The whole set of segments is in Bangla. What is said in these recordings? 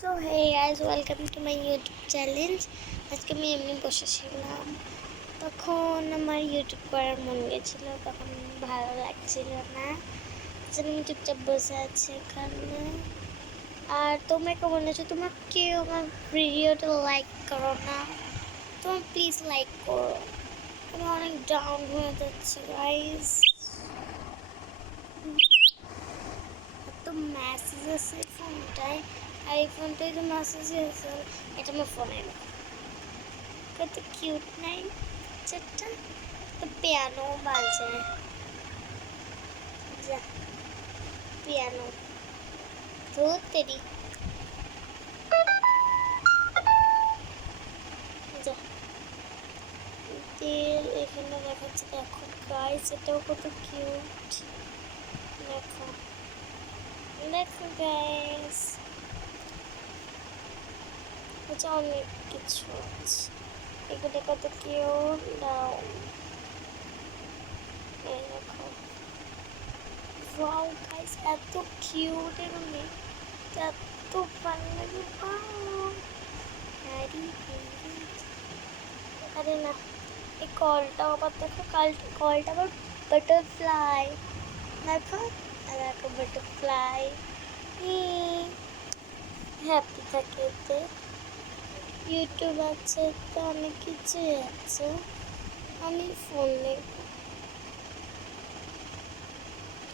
So hey guys, welcome to my YouTube challenge. আজকে আমি এমনি বসেছিলাম, তখন আমার ইউটিউব করার মন গেছিলো, তখন ভালো লাগছিল না, সেজন্য আমি চুপচাপ বসে আছি এখানে। আর তোমরা কেমন আছো? তোমরা কেউ আমার ভিডিওটা লাইক করো না, তোমরা প্লিজ লাইক করো। আমি অনেক ডাউন হয়ে যাচ্ছি গাইজ। এত মেসেজ আছে ফোনটায়, আর এই ফোনটায় তো মেসেজ আছে। এটা আমার ফোনের কত কিউট নাই চারটা, তো পিয়ানো বাজে, যা পিয়ানো ধুর তেরি, যা তেল এখানে দেখাচ্ছে। দেখো গাইস, এটাও কত কিউট, দেখো দেখো গাইস, আচ্ছা অনেক কিছু আছে, এগুলো কত কিউট। দাও এই দেখো, ওয়াও গাইস এত কিউট, এগুলো এত ভালো লাগে। আরে না, এই কলটা আবার দেখো, কলটা আবার বাটারফ্লাই, দেখো দেখো বাটারফ্লাই হ্যাপি থাকে এতে। ইউটিউব আছে, তো অনেক কিছুই আছে। আমি ফোন নেব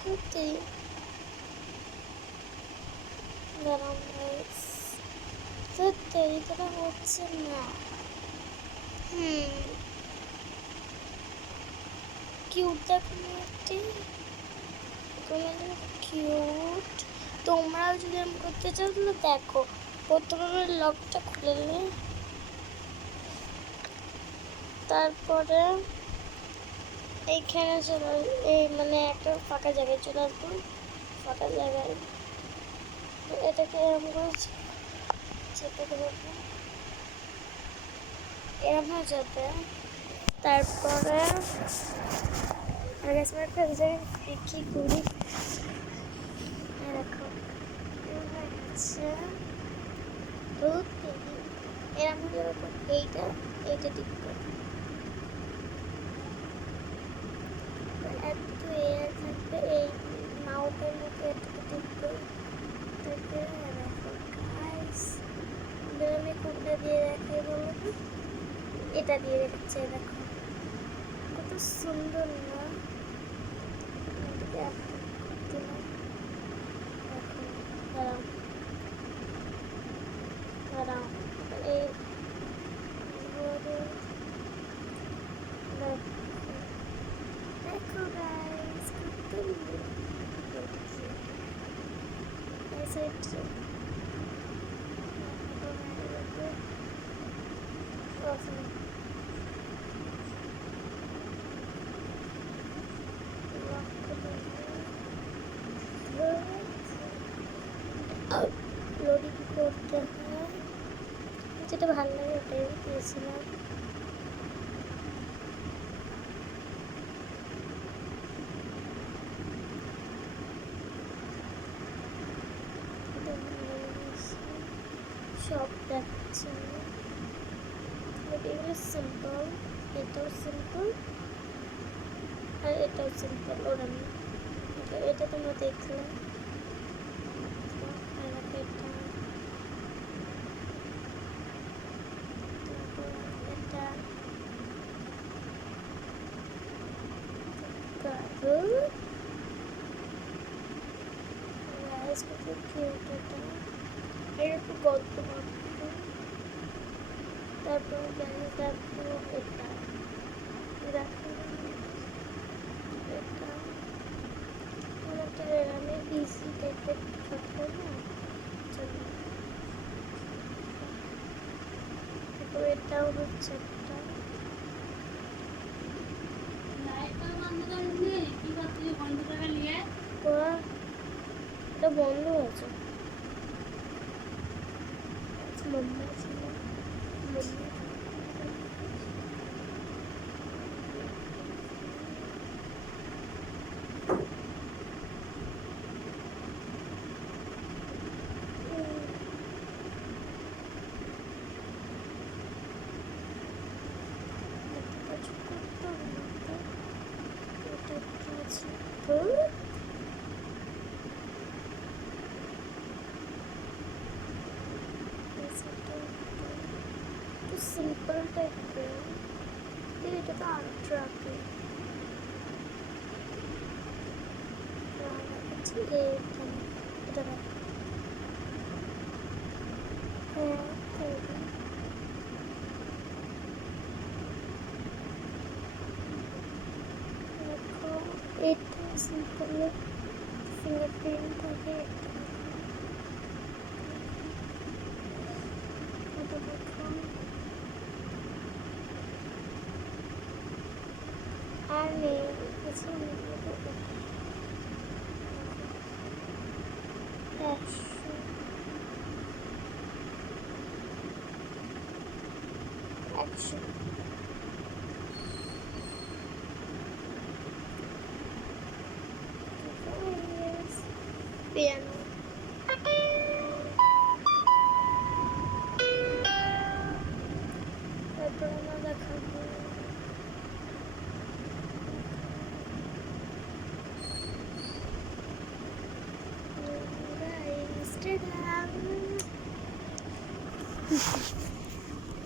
সত্যি, দাঁড়াও গাইস, সত্যি এটা হচ্ছে না। কিউট দেখো মেয়েটি, কিউট। তোমরাও যদি আমি করতে চাও তাহলে দেখো, প্রথমে লকটা খুলে নিলে, তারপরে এইখানে চলে, এই মানে একটা ফাঁকা জায়গায় চলে আসবো, ফাঁকা জায়গায় এটাকে এরম করে চেপে দেবো, এরম হয়ে যাবে। তারপরে একটা জায়গায় কি করি দেখো, হয়ে গেছে। এরম হয়ে যাবে, এইটা এইটা ঠিক করে এত এয়ার থাকবে, এই মাউথের মধ্যে এটুকু ঠিক করে তাকে দেখো গাইস। আমি কোনটা দিয়ে দেখাই বলো তো, এটা দিয়ে দেখাচ্ছে, দেখো কত সুন্দর না। দেখো দাঁড়াও দাঁড়াও, এই দেখো গাইস কত এই সাইড লোডিং করতে হয়, যেটা ভালো লাগে ওটাই দিয়েছিলাম। সব দেখাচ্ছে, এগুলো সিম্পল, এটাও সিম্পল আর এটাও সিম্পল, ওরা এটা তোমরা দেখলে। একটু গদ্য গদ্য, তারপর তারপর এটা দেখো, এটা আমি ইজি টাইপের থাকবে না, চলো তারপর এটাও হচ্ছে একটা, এটা বন্ধ হয়েছে, মম্মা ছিল মম্মা। সিম্পল টাইপের, এটা তো আন্ট্রাকে এখানে এটা দেখ। হ্যাঁ দেখো, এটা সিম্পল ফিঙ্গারপ্রিন্ট থাকে, এটা দেখো। আর নেই কিছু নেই, 100 পিয়ানো। তারপর আমরা দেখাবো Instagram.